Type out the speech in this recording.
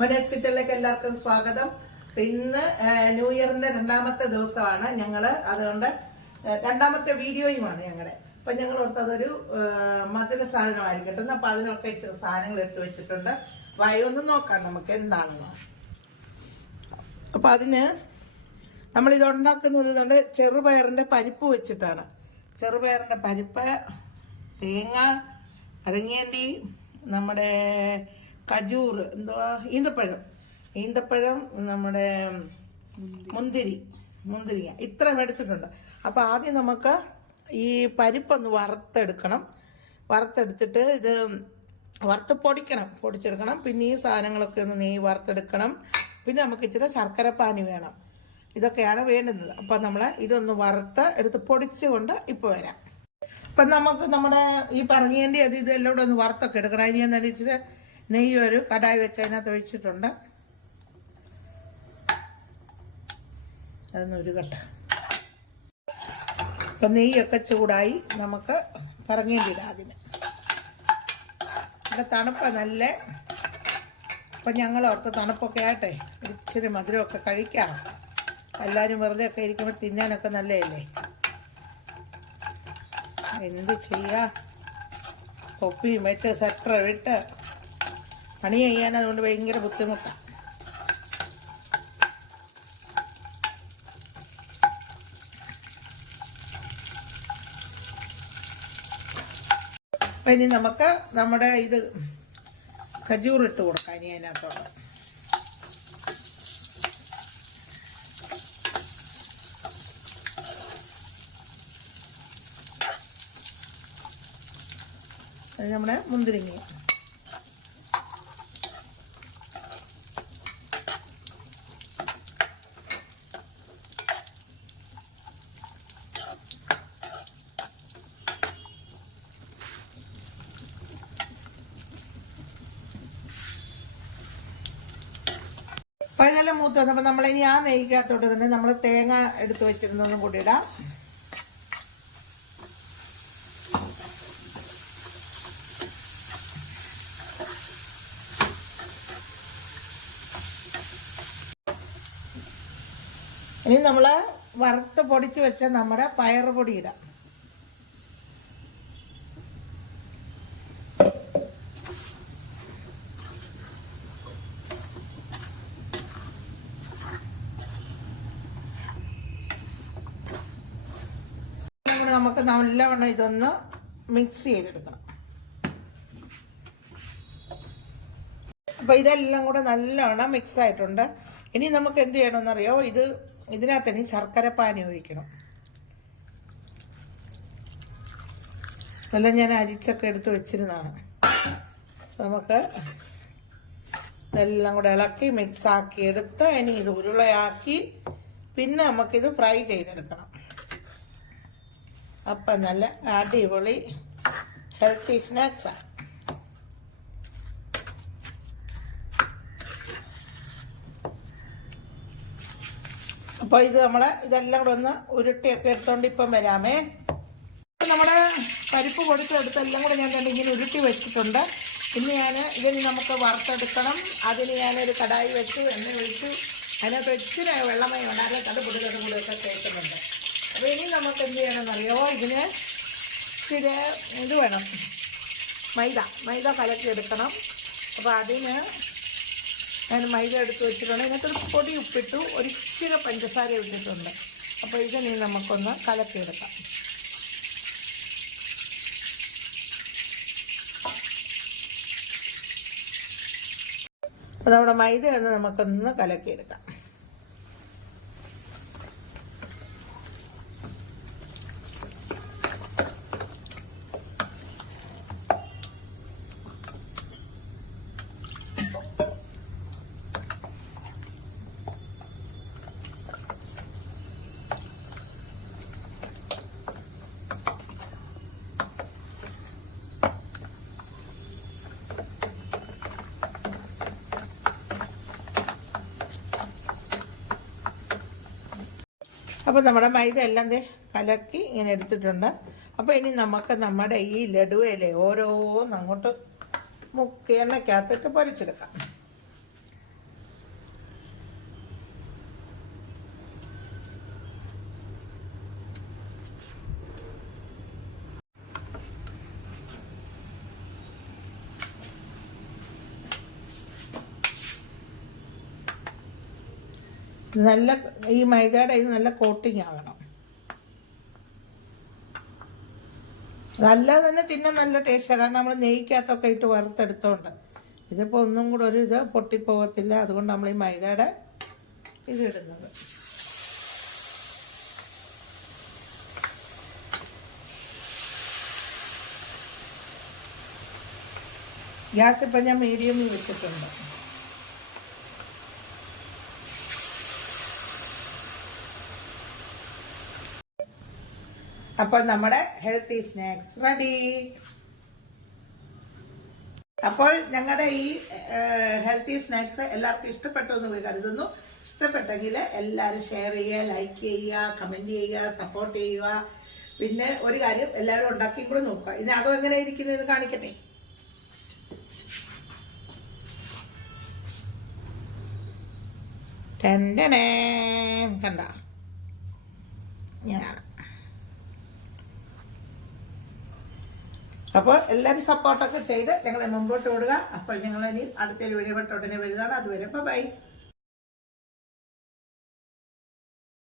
മനേസ് കിച്ചണിലേക്ക് എല്ലാവർക്കും സ്വാഗതം. ഇന്ന് ന്യൂ ഇയറിന്റെ രണ്ടാമത്തെ ദിവസമാണ് ഞങ്ങള്, അതുകൊണ്ട് രണ്ടാമത്തെ വീഡിയോയുമാണ് ഞങ്ങളുടെ. അപ്പൊ ഞങ്ങൾ ഓർത്തതൊരു മധുര സാധനമായിരിക്കട്ടെ. അപ്പൊ അതിനൊക്കെ സാധനങ്ങൾ എടുത്തു വെച്ചിട്ടുണ്ട്. വയൊന്ന് നോക്കാം നമുക്ക് എന്താണെന്ന്. അപ്പൊ അതിന് നമ്മളിത് ഉണ്ടാക്കുന്നത് കൊണ്ട് ചെറുപയറിന്റെ പരിപ്പ് വെച്ചിട്ടാണ്. ചെറുപയറിന്റെ പരിപ്പ്, തേങ്ങ, അരങ്ങേണ്ടി, നമ്മുടെ കജൂർ, എന്തുവാ, ഈന്തപ്പഴം, നമ്മുടെ മുന്തിരിങ്ങ ഇത്രയും എടുത്തിട്ടുണ്ട്. അപ്പോൾ ആദ്യം നമുക്ക് ഈ പരിപ്പൊന്ന് വറുത്തെടുത്തിട്ട് ഇത് പൊടിച്ചെടുക്കണം. പിന്നെ ഈ സാധനങ്ങളൊക്കെ ഒന്ന് നെയ്യ് വറുത്തെടുക്കണം. പിന്നെ നമുക്ക് ഇച്ചിരി ശർക്കരപ്പാനി വേണം. ഇതൊക്കെയാണ് വേണ്ടുന്നത്. അപ്പം നമ്മൾ ഇതൊന്ന് എടുത്ത് പൊടിച്ചുകൊണ്ട് ഇപ്പോൾ വരാം. അപ്പം നമുക്ക് നമ്മുടെ ഈ പറഞ്ഞേണ്ടി ഇതെല്ലാം കൂടെ ഒന്ന് വറുത്തൊക്കെ എടുക്കണം. അതിന് ഞാൻ ഇച്ചിരി നെയ്യ് ഒരു കടായി വെച്ച് അതിനകത്ത് ഒഴിച്ചിട്ടുണ്ട്. അതൊന്ന് ഉരുകട്ടെ. അപ്പം നെയ്യൊക്കെ ചൂടായി നമുക്ക് പറഞ്ഞേണ്ടില്ല. ആദ്യം ഇവിടെ തണുപ്പ് നല്ല. അപ്പം ഞങ്ങൾ ഓർത്ത് തണുപ്പൊക്കെ ആട്ടെ ഇച്ചിരി മധുരമൊക്കെ കഴിക്കാം. എല്ലാവരും വെറുതെ ഒക്കെ ഇരിക്കുമ്പോൾ തിന്നാനൊക്കെ നല്ലതല്ലേ. എന്ത് ചെയ്യാ, തൊപ്പിയും വെച്ച് സെറ്റർ വിട്ട് പണി ചെയ്യാൻ അതുകൊണ്ട് ഭയങ്കര ബുദ്ധിമുട്ടാണ്. അപ്പം ഇനി നമുക്ക് നമ്മുടെ ഇത് കജൂർ ഇട്ട് കൊടുക്കാം. ഇനി അതിനകത്തോട്ട് അത് നമ്മുടെ മുന്തിരിങ്ങ. അപ്പം ഇതെല്ലാം മൂത്ത് വന്നപ്പോൾ നമ്മളിനി ആ നെയ്ക്കകത്തോട്ട് തന്നെ നമ്മൾ തേങ്ങ എടുത്ത് വെച്ചിരുന്നതും കൂടി ഇടാം. ഇനി നമ്മൾ വറുത്ത് പൊടിച്ച് വെച്ച നമ്മുടെ പയറുപൊടി ഇടാം. നമുക്ക് നല്ലവണ്ണം ഇതൊന്ന് മിക്സ് ചെയ്തെടുക്കണം. അപ്പൊ ഇതെല്ലാം കൂടെ നല്ലവണ്ണം മിക്സ് ആയിട്ടുണ്ട്. ഇനി നമുക്ക് എന്ത് ചെയ്യണമെന്നറിയോ, ഇതിനകത്ത് ഇനി ശർക്കരപ്പാനി ഒഴിക്കണം. അതെല്ലാം ഞാൻ അരിച്ചൊക്കെ എടുത്ത് വെച്ചിരുന്നതാണ്. നമുക്ക് ഇതെല്ലാം കൂടെ ഇളക്കി മിക്സാക്കി എടുത്ത് ഇനി ഇത് ഉരുളയാക്കി പിന്നെ നമുക്കിത് ഫ്രൈ ചെയ്തെടുക്കണം. അപ്പം നല്ല അടിപൊളി ഹെൽത്തി സ്നാക്സാണ്. അപ്പോൾ ഇത് ഇതെല്ലാം കൂടെ ഒന്ന് ഉരുട്ടിയൊക്കെ എടുത്തോണ്ട് ഇപ്പം വരാമേ. നമ്മുടെ പരിപ്പ് പൊടിച്ചെടുത്തെല്ലാം കൂടെ ഞാൻ ഇങ്ങനെ ഉരുട്ടി വെച്ചിട്ടുണ്ട്. പിന്നെ ഇതിന് നമുക്ക് വറുത്തെടുക്കണം. അതിന് ഞാനൊരു കടായി വെച്ച് എണ്ണ ഒഴിച്ച് അതിനകത്ത് ഇച്ചിരി വെള്ളമയം ഉണ്ടാകും. കടുപൊടികളും കൂടെയൊക്കെ തേക്കുന്നുണ്ട്. അപ്പോൾ ഇനി നമുക്ക് എന്ത് ചെയ്യണമെന്നറിയോ, ഇതിന് ഇച്ചിരി ഇത് വേണം, മൈദ കലക്കി എടുക്കണം. അപ്പോൾ അതിന് ഞാൻ മൈദ എടുത്ത് വെച്ചിട്ടുണ്ട്. ഇതിനകത്തൊരു പൊടി ഉപ്പിട്ടു, ഒരു ഇച്ചിരി പഞ്ചസാര ഇട്ടിട്ടുണ്ട്. അപ്പോൾ ഇതിനി നമുക്കൊന്ന് കലക്കിയെടുക്കാം. അപ്പോൾ നമ്മുടെ മൈദ നമുക്കൊന്ന് കലക്കിയെടുക്കാം. അപ്പോൾ നമ്മുടെ മൈദ എല്ലാം കലക്കി ഇങ്ങനെ എടുത്തിട്ടുണ്ട്. അപ്പോൾ ഇനി നമുക്ക് നമ്മുടെ ഈ ലഡുവിലെ ഓരോന്ന് അങ്ങോട്ട് എണ്ണയ്ക്കകത്തിട്ട് പൊരിച്ചെടുക്കാം. നല്ല ഈ മൈദയുടെ ഇത് നല്ല കോട്ടിങ് ആകണം. നല്ലത് തന്നെ തിന്നാൻ നല്ല ടേസ്റ്റാണ്. കാരണം നമ്മൾ നെയ്ക്കകത്തൊക്കെ ഇട്ട് വറുത്തെടുത്തോണ്ട്. ഇതിപ്പോൾ ഒന്നും കൂടെ ഒരു ഇത് പൊട്ടിപ്പോകത്തില്ല. അതുകൊണ്ട് നമ്മൾ ഈ മൈദയുടെ ഇതിടുന്നത്. ഗ്യാസ് ഇപ്പം ഞാൻ മീഡിയമിൽ വെച്ചിട്ടുണ്ട്. അപ്പോൾ നമ്മുടെ ഹെൽത്തി സ്നാക്സ് റെഡി. അപ്പോൾ ഞങ്ങളുടെ ഈ ഹെൽത്തി സ്നാക്സ് എല്ലാവർക്കും ഇഷ്ടപ്പെട്ടു എന്ന് കരുതുന്നു. ഇഷ്ടപ്പെട്ടെങ്കിൽ എല്ലാവരും ഷെയർ ചെയ്യുക, ലൈക്ക് ചെയ്യുക, കമൻറ്റ് ചെയ്യുക, സപ്പോർട്ട് ചെയ്യുക. പിന്നെ ഒരു കാര്യം, എല്ലാവരും ഉണ്ടാക്കി കൂടെ നോക്കുക. ഇതിനകം എങ്ങനെ ഇരിക്കുന്നത് കാണിക്കട്ടെ. കണ്ട ഞാനാണ്. അപ്പോൾ എല്ലാവരും സപ്പോർട്ടൊക്കെ ചെയ്ത് ഞങ്ങളെ മുമ്പോട്ട് വിടുക. അപ്പോൾ ഞങ്ങൾ ഇനി അടുത്തൊരു വീഡിയോ ഉടനെ വരുന്നതാണ്. അതുവരെ ബൈ.